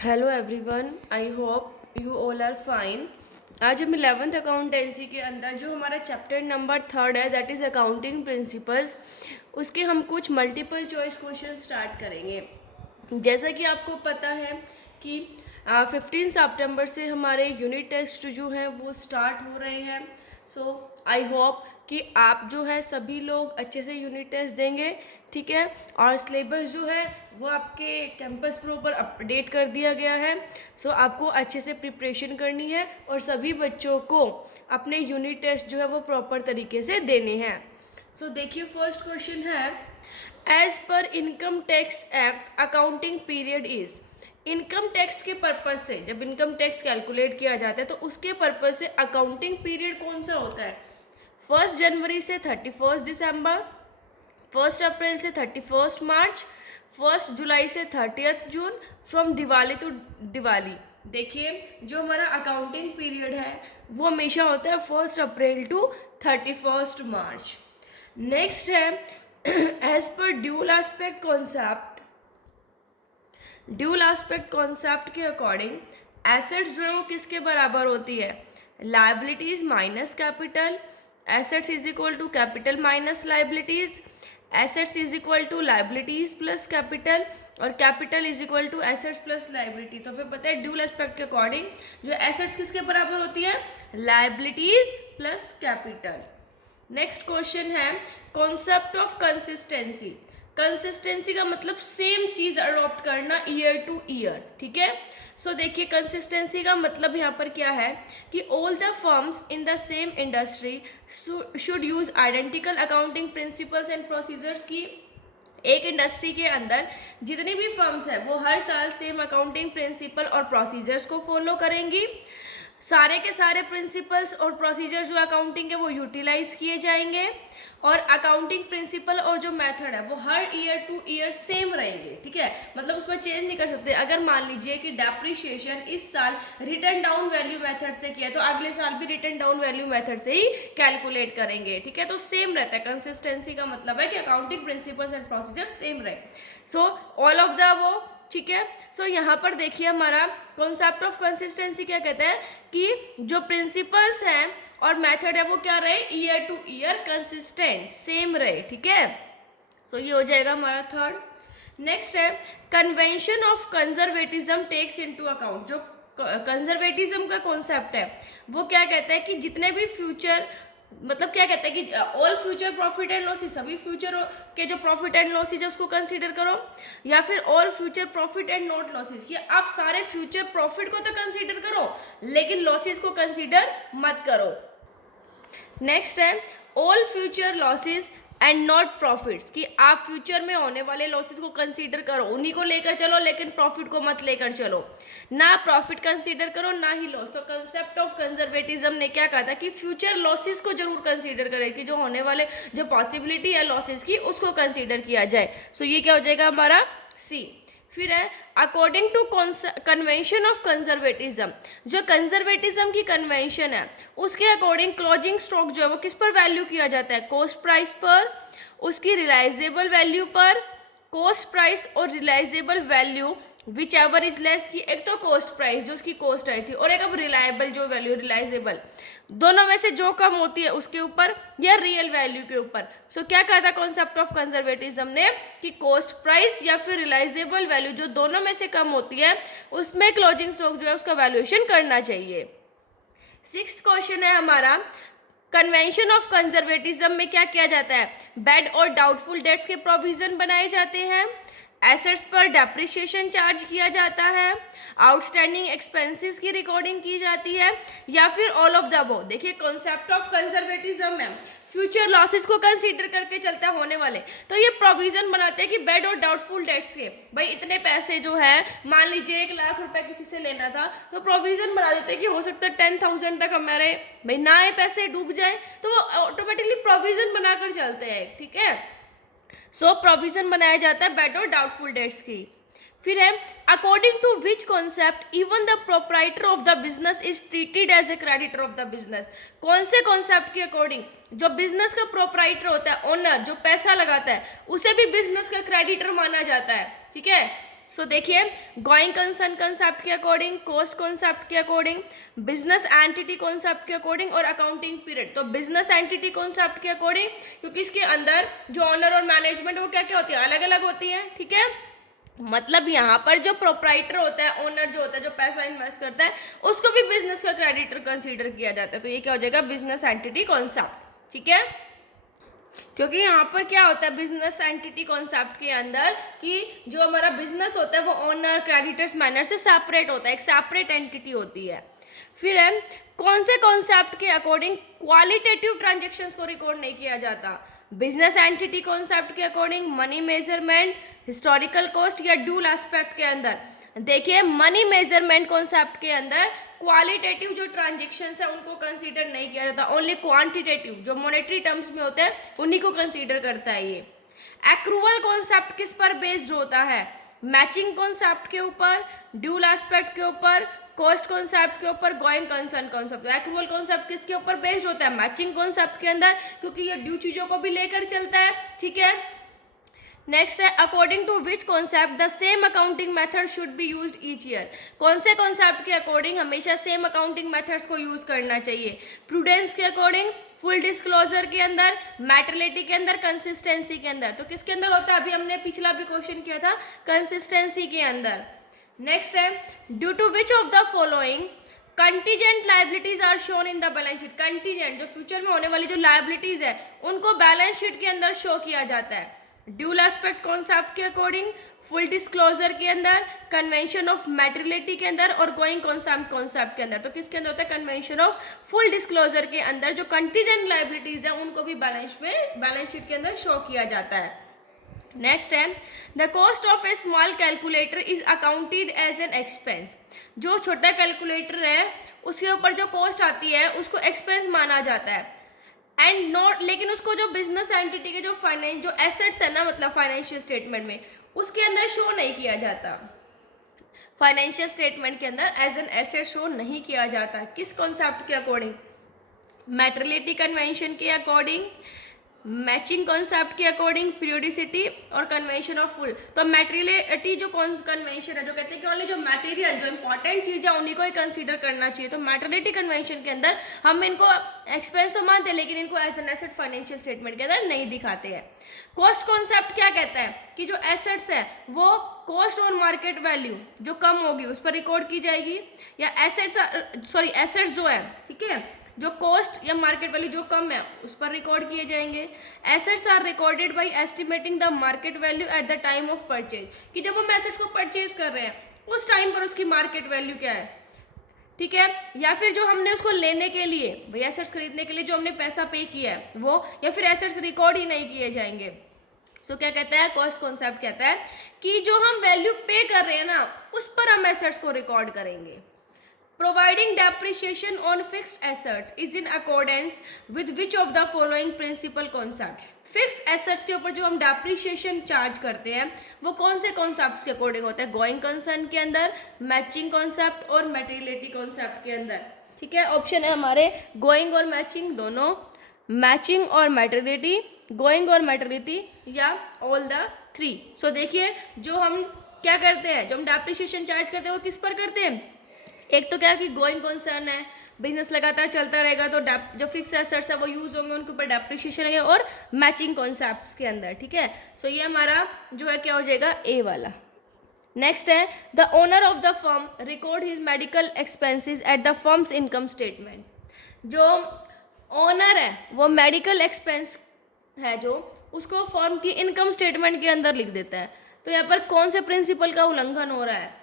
Hello everyone, I hope you all are fine. आज हम 11th accountancy के अंदर जो हमारा चैप्टर नंबर 3 है दैट इज़ अकाउंटिंग प्रिंसिपल्स, उसके हम कुछ मल्टीपल चॉइस क्वेश्चन स्टार्ट करेंगे। जैसा कि आपको पता है कि 15 सितंबर से हमारे यूनिट टेस्ट जो हैं वो स्टार्ट हो रहे हैं। सो आई होप कि आप जो है सभी लोग अच्छे से यूनिट टेस्ट देंगे, ठीक है। और सिलेबस जो है वो आपके कैंपस पर ऊपर अपडेट कर दिया गया है। सो आपको अच्छे से प्रिपरेशन करनी है और सभी बच्चों को अपने यूनिट टेस्ट जो है वो प्रॉपर तरीके से देने हैं। सो देखिए, फर्स्ट क्वेश्चन है, as per income tax act accounting period is. Income tax के पर्पज से जब इनकम टैक्स कैलकुलेट किया जाता है तो उसके पर्पज से अकाउंटिंग पीरियड कौन सा होता है? 1 जनवरी से 31 दिसंबर, 1 अप्रैल से 31 मार्च, 1 जुलाई से 30 जून, फ्रॉम दिवाली टू दिवाली। देखिए, जो हमारा अकाउंटिंग पीरियड है वो हमेशा होता है 1 अप्रैल टू 31 मार्च। नेक्स्ट है, as per dual aspect concept, dual aspect concept के अकॉर्डिंग एसेट्स जो है वो किसके बराबर होती है? Liabilities minus capital, assets is equal to capital minus liabilities, assets is equal to liabilities plus capital, और capital is equal to assets plus liability. तो हमें पता है ड्यूल एस्पेक्ट के अकॉर्डिंग जो एसेट्स किसके बराबर होती है? Liabilities plus capital. Next question है, कॉन्सेप्ट ऑफ कंसिस्टेंसी। कंसिस्टेंसी का मतलब सेम चीज अडॉप्ट करना ईयर टू ईयर, ठीक है। सो देखिए, कंसिस्टेंसी का मतलब यहाँ पर क्या है कि all the firms in the same industry should use identical accounting principles and procedures. की एक इंडस्ट्री के अंदर जितनी भी फर्म्स है वो हर साल सेम अकाउंटिंग प्रिंसिपल और प्रोसीजर्स को फॉलो करेंगी। सारे के सारे प्रिंसिपल्स और प्रोसीजर जो अकाउंटिंग है वो यूटिलाइज किए जाएंगे, और अकाउंटिंग प्रिंसिपल और जो मेथड है वो हर ईयर टू ईयर सेम रहेंगे, ठीक है। मतलब उसमें चेंज नहीं कर सकते। अगर मान लीजिए कि डेप्रिशिएशन इस साल रिटर्न डाउन वैल्यू मेथड से किया तो अगले साल भी रिटर्न डाउन वैल्यू मेथड से ही कैलकुलेट करेंगे, ठीक है। तो सेम रहता है। कंसिस्टेंसी का मतलब है कि accounting principles and procedure same रहे। सो ऑल ऑफ द वो, ठीक है। सो यहाँ पर देखिए, हमारा कॉन्सेप्ट ऑफ कंसिस्टेंसी क्या कहता है कि जो प्रिंसिपल्स हैं और मेथड है वो क्या रहे? Year to year consistent same रहे, ठीक है। सो ये हो जाएगा हमारा थर्ड। नेक्स्ट है, convention of conservatism takes into account. जो कंजर्वेटिज्म का कॉन्सेप्ट है वो क्या कहता है कि जितने भी फ्यूचर, मतलब क्या कहता है कि all future profit and losses, सभी फ्यूचर के जो प्रॉफिट एंड लॉसेज है उसको कंसीडर करो, या फिर all future profit and not losses, कि आप सारे फ्यूचर प्रॉफिट को तो कंसीडर करो लेकिन लॉसेज को कंसीडर मत करो। नेक्स्ट है, all future losses and not profits, कि आप फ्यूचर में होने वाले लॉसेस को कंसीडर करो, उन्हीं को लेकर चलो लेकिन प्रॉफिट को मत लेकर चलो। ना प्रॉफिट कंसीडर करो ना ही लॉस। तो कंसेप्ट ऑफ कंजर्वेटिज्म ने क्या कहा था कि फ्यूचर लॉसेस को जरूर कंसीडर करें, कि जो होने वाले जो पॉसिबिलिटी है लॉसेस की उसको कंसीडर किया जाए। सो ये क्या हो जाएगा हमारा सी। फिर है, according to convention of conservatism. जो कंजर्वेटिज्म की कन्वेंशन है उसके अकॉर्डिंग क्लोजिंग स्टॉक जो है वो किस पर वैल्यू किया जाता है? कॉस्ट प्राइस पर, उसकी रिलाइजेबल वैल्यू पर। कॉस्ट प्राइस और realisable value which ever is less, की एक तो कॉस्ट प्राइस जो उसकी कॉस्ट आई थी, और एक अब रिलायबल जो वैल्यू रिलाइजेबल, दोनों में से जो कम होती है उसके ऊपर या रियल वैल्यू के ऊपर। सो क्या कहा था कॉन्सेप्ट ऑफ कंजर्वेटिज्म ने कि कॉस्ट प्राइस या फिर रिलाइजेबल वैल्यू जो दोनों में से कम होती है उसमें क्लोजिंग स्टॉक जो है उसका वैल्यूएशन करना चाहिए। 6th क्वेश्चन है हमारा, कन्वेंशन ऑफ कंजर्वेटिज्म में क्या किया जाता है? बैड और डाउटफुल डेट्स के प्रोविजन बनाए जाते हैं, एसेट्स पर डेप्रिसिएशन चार्ज किया जाता है, आउटस्टैंडिंग एक्सपेंसेस की रिकॉर्डिंग की जाती है, या फिर ऑल ऑफ द अबव। देखिए, कॉन्सेप्ट ऑफ कंजर्वेटिज्म में फ्यूचर लॉसेस को कंसीडर करके चलता है होने वाले, तो ये प्रोविजन बनाते हैं कि बैड और डाउटफुल डेट्स के, भाई इतने पैसे जो है, मान लीजिए 1 लाख रुपए किसी से लेना था तो प्रोविजन बना देते हैं कि हो सकता है 10,000 तक हमारे भाई ना आए, पैसे डूब जाए, तो वो ऑटोमेटिकली प्रोविजन बनाकर चलते हैं, ठीक है। सो प्रोविजन बनाया जाता है बैड और डाउटफुल डेट्स की। फिर है, according to which concept even the proprietor of the business is treated as a creditor of the business. कौन से कॉन्सेप्ट के अकॉर्डिंग जो बिजनेस का प्रोप्राइटर होता है, ओनर जो पैसा लगाता है, उसे भी बिजनेस का क्रेडिटर माना जाता है, ठीक है। सो देखिए, गोइंग कंसर्न कंसेप्ट के अकॉर्डिंग, कॉस्ट कॉन्सेप्ट के अकॉर्डिंग, बिजनेस एंटिटी कॉन्सेप्ट के अकॉर्डिंग और अकाउंटिंग पीरियड। तो बिजनेस एंटिटी कॉन्सेप्ट के अकॉर्डिंग, क्योंकि इसके अंदर जो ऑनर और मैनेजमेंट वो क्या क्या होती है, अलग अलग होती है, ठीक है। मतलब यहाँ पर जो प्रोप्राइटर होता है, ओनर जो होता है, जो पैसा इन्वेस्ट करता है, उसको भी बिजनेस का क्रेडिटर कंसीडर किया जाता है। तो ये क्या हो जाएगा, बिजनेस एंटिटी कॉन्सेप्ट, ठीक है। क्योंकि यहाँ पर क्या होता है बिजनेस एंटिटी कॉन्सेप्ट के अंदर, कि जो हमारा बिजनेस होता है वो ओनर, क्रेडिटर्स, मैनर से सेपरेट होता है, एक सेपरेट एंटिटी होती है। फिर है, कौन से कॉन्सेप्ट के अकॉर्डिंग क्वालिटेटिव ट्रांजेक्शन्स को रिकॉर्ड नहीं किया जाता? बिजनेस एंटिटी कॉन्सेप्ट के according money measurement, historical cost या ड्यूल एस्पेक्ट के अंदर। देखिए, मनी मेजरमेंट कॉन्सेप्ट के अंदर क्वालिटेटिव जो ट्रांजेक्शन्स है उनको कंसीडर नहीं किया जाता, ओनली क्वांटिटेटिव जो मॉनेटरी टर्म्स में होते हैं उन्हीं को कंसीडर करता है ये। एक्रूवल कॉन्सेप्ट किस पर बेस्ड होता है? मैचिंग कॉन्सेप्ट के ऊपर, ड्यूल एस्पेक्ट के ऊपर, कॉस्ट कॉन्सेप्ट के ऊपर, going concern concept. Accrual concept किसके ऊपर बेस्ड होता है? मैचिंग कॉन्सेप्ट के अंदर, क्योंकि ये ड्यू चीजों को भी लेकर चलता है, ठीक है। नेक्स्ट है, according to which concept the same accounting method should be used each year. कौन से कॉन्सेप्ट के अकॉर्डिंग हमेशा सेम अकाउंटिंग मेथड्स को यूज करना चाहिए? प्रूडेंस के अकॉर्डिंग, फुल डिस्क्लोजर के अंदर, मैटरलिटी के अंदर, कंसिस्टेंसी के अंदर। तो किसके अंदर होता है? अभी हमने पिछला भी क्वेश्चन किया था, कंसिस्टेंसी के अंदर। नेक्स्ट है, due to which of the following contingent liabilities are shown in the balance sheet. Contingent जो फ्यूचर में होने वाली जो लाइबिलिटीज है उनको बैलेंस शीट के अंदर शो किया जाता है। ड्यूल एस्पेक्ट कॉन्सेप्ट के अकॉर्डिंग, फुल डिस्क्लोजर के अंदर, कन्वेंशन ऑफ मैटेरियलिटी के अंदर और गोइंग कॉन्सेप्ट के अंदर। तो किसके अंदर होता है? कन्वेंशन ऑफ फुल डिस्क्लोजर के अंदर जो कंटीजेंट लाइबिलिटीज है उनको भी बैलेंस शीट के अंदर शो किया जाता है। नेक्स्ट है, the cost of a small calculator is accounted as an expense. जो छोटा कैलकुलेटर है उसके ऊपर जो कॉस्ट आती है उसको एक्सपेंस माना जाता है, एंड नॉट, लेकिन उसको जो बिजनेस एंटिटी के जो एसेट्स है ना, मतलब फाइनेंशियल स्टेटमेंट में उसके अंदर शो नहीं किया जाता। फाइनेंशियल स्टेटमेंट के अंदर एज एन एसेट शो नहीं किया जाता। किस कॉन्सेप्ट के अकॉर्डिंग? मैटेरियलिटी कन्वेंशन के अकॉर्डिंग, मैचिंग कॉन्सेप्ट के अकॉर्डिंग, पीरियोडिसिटी और कन्वेंशन ऑफ फुल। तो मैटेरियलिटी जो कन्वेंशन है, जो कहते हैं कि ओनली जो मटेरियल जो इंपॉर्टेंट चीज़ है उन्हीं को ही कंसीडर करना चाहिए। तो मैटेरियलिटी कन्वेंशन के अंदर हम इनको एक्सपेंस तो मानते हैं लेकिन इनको as an asset financial statement के अंदर नहीं दिखाते हैं। कॉस्ट कॉन्सेप्ट क्या कहता है? कि जो एसेट्स है वो कॉस्ट ऑन मार्केट वैल्यू जो कम होगी उस पर रिकॉर्ड की जाएगी, या एसेट्स जो है, ठीक है, जो कॉस्ट या मार्केट वैल्यू जो कम है उस पर रिकॉर्ड किए जाएंगे। Assets are recorded by estimating the market value at the time of purchase. कि जब हम एसेट्स को परचेज कर रहे हैं उस टाइम पर उसकी मार्केट वैल्यू क्या है, ठीक है। या फिर जो हमने उसको लेने के लिए, भाई एसेट्स खरीदने के लिए जो हमने पैसा पे किया है वो, या फिर एसेट्स रिकॉर्ड ही नहीं किए जाएंगे। सो क्या कहता है? कॉस्ट कॉन्सेप्ट कहता है कि जो हम वैल्यू पे कर रहे हैं ना उस पर हम एसेट्स को रिकॉर्ड करेंगे। Providing depreciation on fixed assets is in accordance with which of the following principal concept? Fixed assets के ऊपर जो हम डेप्रिशिएशन चार्ज करते हैं वो कौन से कॉन्सेप्ट के अकॉर्डिंग होता है? गोइंग कंसर्न के अंदर, मैचिंग कॉन्सेप्ट और मैटेरियलिटी कॉन्सेप्ट के अंदर, ठीक है। ऑप्शन है हमारे गोइंग और मैचिंग दोनों, मैचिंग और मैटेरियलिटी, गोइंग और मैटेरियलिटी, या ऑल द थ्री। सो देखिए, जो हम क्या करते हैं, जो हम डेप्रिशिएशन चार्ज करते हैं वो किस पर करते हैं? एक तो क्या कि गोइंग कंसर्न है, बिजनेस लगातार चलता रहेगा तो जो फिक्स एसेट्स है वो यूज होंगे, उनके ऊपर डेप्रिशिएशन है, और मैचिंग कॉन्सेप्ट्स के अंदर, ठीक है। सो ये हमारा जो है क्या हो जाएगा? ए वाला। नेक्स्ट है, the owner of the firm record his medical expenses at the firms income statement. जो ओनर है वो मेडिकल एक्सपेंस है जो उसको फर्म की इनकम स्टेटमेंट के अंदर लिख देता है। तो यहाँ पर कौन से प्रिंसिपल का उल्लंघन हो रहा है?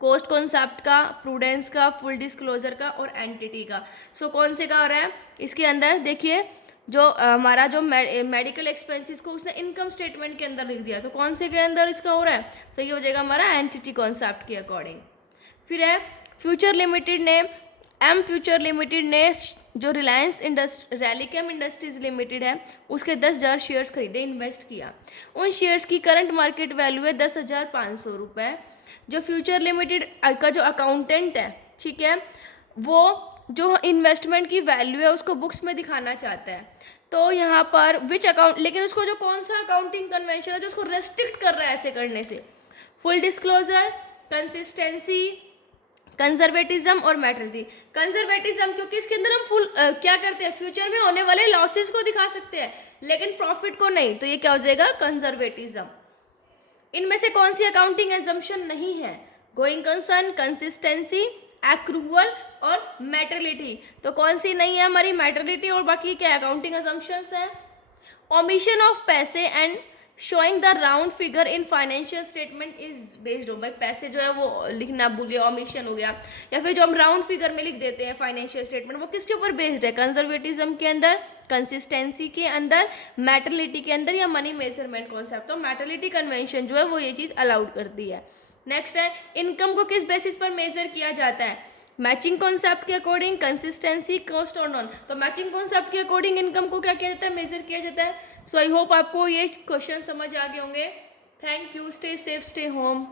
कॉस्ट कॉन्सेप्ट का, प्रूडेंस का, फुल डिस्क्लोजर का और एंटिटी का। सो कौन से का हो रहा है इसके अंदर? देखिए, जो हमारा जो मेडिकल एक्सपेंसेस को उसने इनकम स्टेटमेंट के अंदर लिख दिया, तो कौन से के अंदर इसका हो रहा है? तो ये हो जाएगा हमारा एंटिटी कॉन्सेप्ट के अकॉर्डिंग। फिर है, फ्यूचर लिमिटेड ने जो रिलायंस रैलिकम इंडस्ट्रीज लिमिटेड है उसके 10,000 शेयर्स खरीदे, इन्वेस्ट किया। उन शेयर्स की करंट मार्केट वैल्यू है 10,500 रुपये। जो फ्यूचर लिमिटेड का जो अकाउंटेंट है, ठीक है, वो जो इन्वेस्टमेंट की वैल्यू है उसको बुक्स में दिखाना चाहता है। तो यहाँ पर विच अकाउंट, लेकिन उसको जो कौन सा अकाउंटिंग कन्वेंशन है जो उसको रेस्ट्रिक्ट कर रहा है ऐसे करने से? फुल डिस्क्लोजर, कंसिस्टेंसी, कंजर्वेटिज्म और मैटरिटी। कंजर्वेटिज्म क्योंकि इसके अंदर हम फुल क्या करते हैं, फ्यूचर में होने वाले लॉसेस को दिखा सकते हैं लेकिन प्रॉफिट को नहीं, तो ये क्या हो जाएगा, कंजर्वेटिज्म। इनमें से कौन सी अकाउंटिंग एजम्पशन नहीं है, गोइंग कंसर्न, कंसिस्टेंसी, एक्रूवल और मैटरलिटी। तो कौन सी नहीं है हमारी, मैटरलिटी, और बाकी क्या अकाउंटिंग एजम्पशंस हैं, ओमिशन ऑफ पैसे and showing the round figure in financial statement is based on, भाई पैसे जो है वो लिखना भूल गया, ओमिशन हो गया, या फिर जो हम राउंड फिगर में लिख देते हैं फाइनेंशियल स्टेटमेंट, वो किसके ऊपर बेस्ड है, कंजर्वेटिज्म के अंदर, कंसिस्टेंसी के अंदर, मैटरलिटी के अंदर, या मनी मेजरमेंट कॉन्सेप्ट। तो मैटरलिटी कन्वेंशन जो है वो ये चीज़ अलाउड करती है। नेक्स्ट है, इनकम को किस बेसिस पर मेजर किया जाता है, मैचिंग कॉन्सेप्ट के अकॉर्डिंग, कंसिस्टेंसी, कॉस्ट और नॉन। तो मैचिंग कॉन्सेप्ट के अकॉर्डिंग इनकम को क्या किया जाता है, मेजर किया जाता है। सो आई होप आपको ये क्वेश्चन समझ आ गए होंगे। Thank you, stay safe, stay home.